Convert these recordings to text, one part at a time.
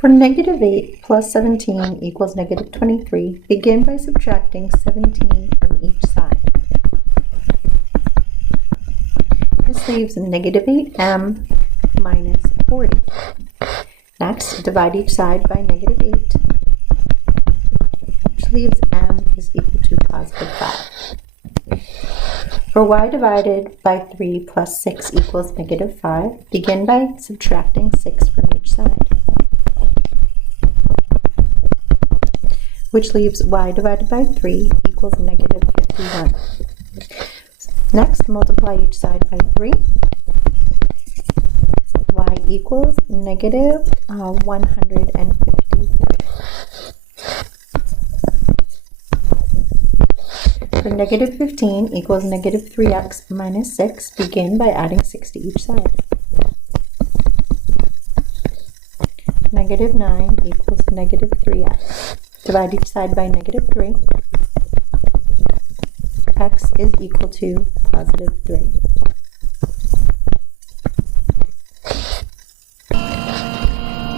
For negative 8 plus 17 equals negative 23, begin by subtracting 17 from each side. This leaves negative 8m minus 40. Next, divide each side by negative 8, which leaves m is equal to positive 5. For y divided by 3 plus 6 equals negative 5, begin by subtracting 6 from each side, which leaves y divided by 3 equals negative 51. Next, multiply each side by 3. Y equals negative 153. For negative 15 equals negative 3x minus 6, begin by adding 6 to each side. Negative 9 equals negative 3x. Divide each side by negative 3. X is equal to positive 3.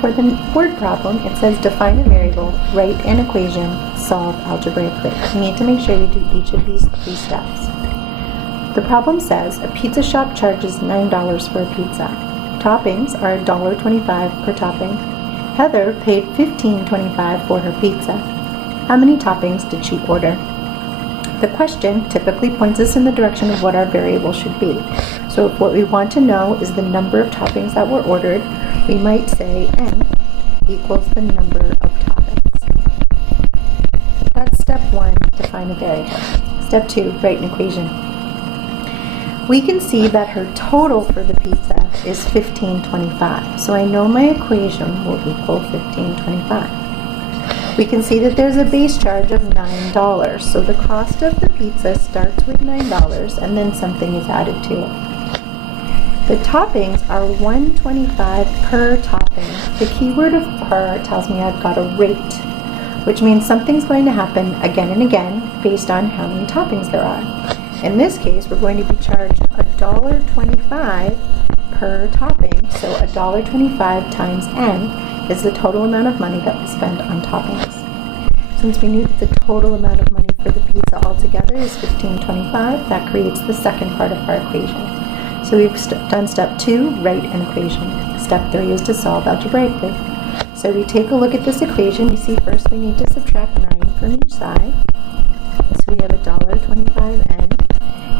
For the word problem, it says define a variable, write an equation, solve algebraically. You need to make sure you do each of these 3 steps. The problem says a pizza shop charges $9 for a pizza. Toppings are $1.25 per topping. Heather paid $15.25 for her pizza. How many toppings did she order? The question typically points us in the direction of what our variable should be. So if what we want to know is the number of toppings that were ordered, we might say n equals the number of toppings. That's step 1, define a variable. Step 2, write an equation. We can see that her total for the pizza is $15.25, so I know my equation will equal $15.25. We can see that there's a base charge of $9, so the cost of the pizza starts with $9 and then something is added to it. The toppings are $1.25 per topping. The keyword of per tells me I've got a rate, which means something's going to happen again and again based on how many toppings there are. In this case, we're going to be charged $1.25 per topping, so $1.25 times n is the total amount of money that we spend on toppings. Since we knew that the total amount of money for the pizza altogether is $15.25, that creates the second part of our equation. So we've done step 2, write an equation. Step 3 is to solve algebraically. So we take a look at this equation. You see first we need to subtract 9 from each side. So we have $1.25n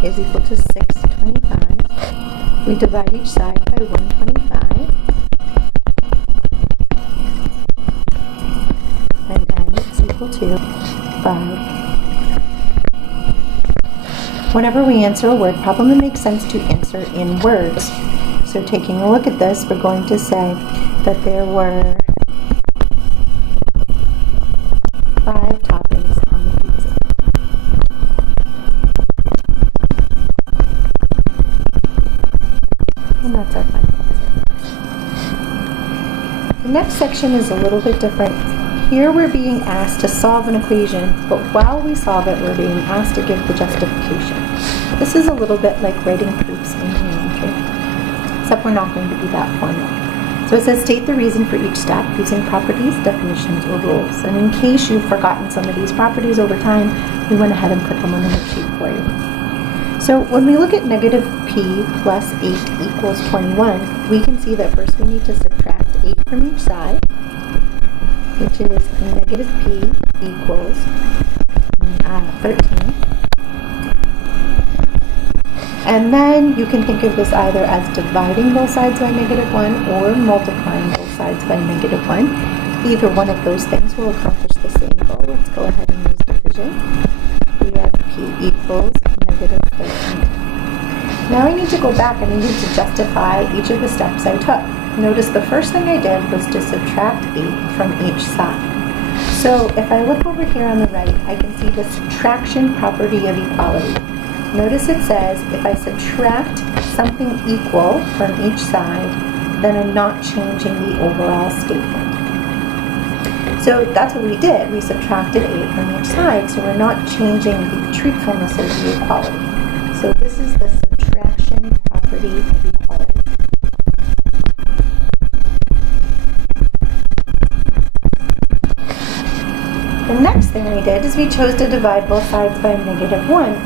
is equal to $6.25. We divide each side by 125. And n is equal to 5. Whenever we answer a word problem, it makes sense to answer in words. So taking a look at this, we're going to say that there were 5 toppings on the pizza. And that's our final answer. The next section is a little bit different. Here we're being asked to solve an equation, but while we solve it, we're being asked to give the justification. This is a little bit like writing proofs in geometry, except we're not going to do that formula. So it says state the reason for each step using properties, definitions, or rules. And in case you've forgotten some of these properties over time, we went ahead and put them on the worksheet for you. So when we look at negative p plus 8 equals 21, we can see that first we need to subtract 8 from each side, which is negative p equals 13. And then you can think of this either as dividing both sides by negative 1 or multiplying both sides by negative 1. Either one of those things will accomplish the same goal. Let's go ahead and use division. We have p equals negative 13. Now I need to go back and I need to justify each of the steps I took. Notice the first thing I did was to subtract 8 from each side. So if I look over here on the right, I can see the subtraction property of equality. Notice it says if I subtract something equal from each side, then I'm not changing the overall statement. So that's what we did. We subtracted 8 from each side, so we're not changing the truthfulness of the equality. So this is the subtraction property of equality. The next thing we did is we chose to divide both sides by -1.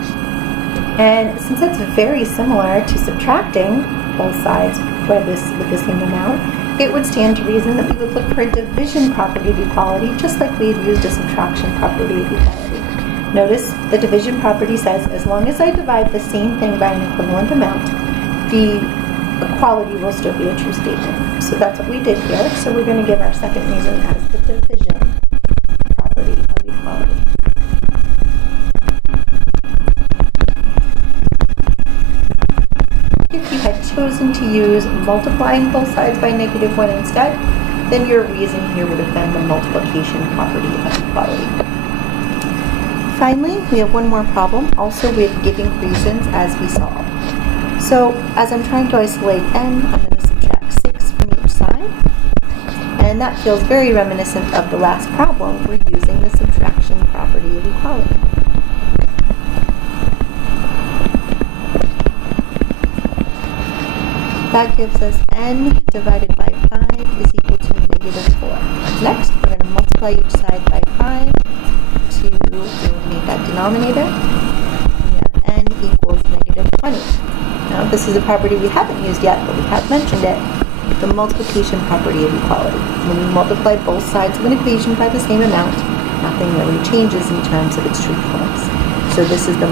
And since it's very similar to subtracting both sides with the same amount, it would stand to reason that we would look for a division property of equality, just like we had used a subtraction property of equality. Notice the division property says, as long as I divide the same thing by an equivalent amount, the equality will still be a true statement. So that's what we did here. So we're going to give our second reason as the division property of equality. If you had chosen to use multiplying both sides by -1 instead, then your reason here would have been the multiplication property of equality. Finally, we have one more problem, also with giving reasons as we solve. So, as I'm trying to isolate n, I'm going to subtract 6 from each side. And that feels very reminiscent of the last problem. We're using the subtraction property of equality. That gives us n divided by 5 is equal to -4. Next, we're going to multiply each side by 5 to eliminate that denominator. We have n equals -20. Now, this is a property we haven't used yet, but we have mentioned it, the multiplication property of equality. When we multiply both sides of an equation by the same amount, nothing really changes in terms of its truthfulness. So this is the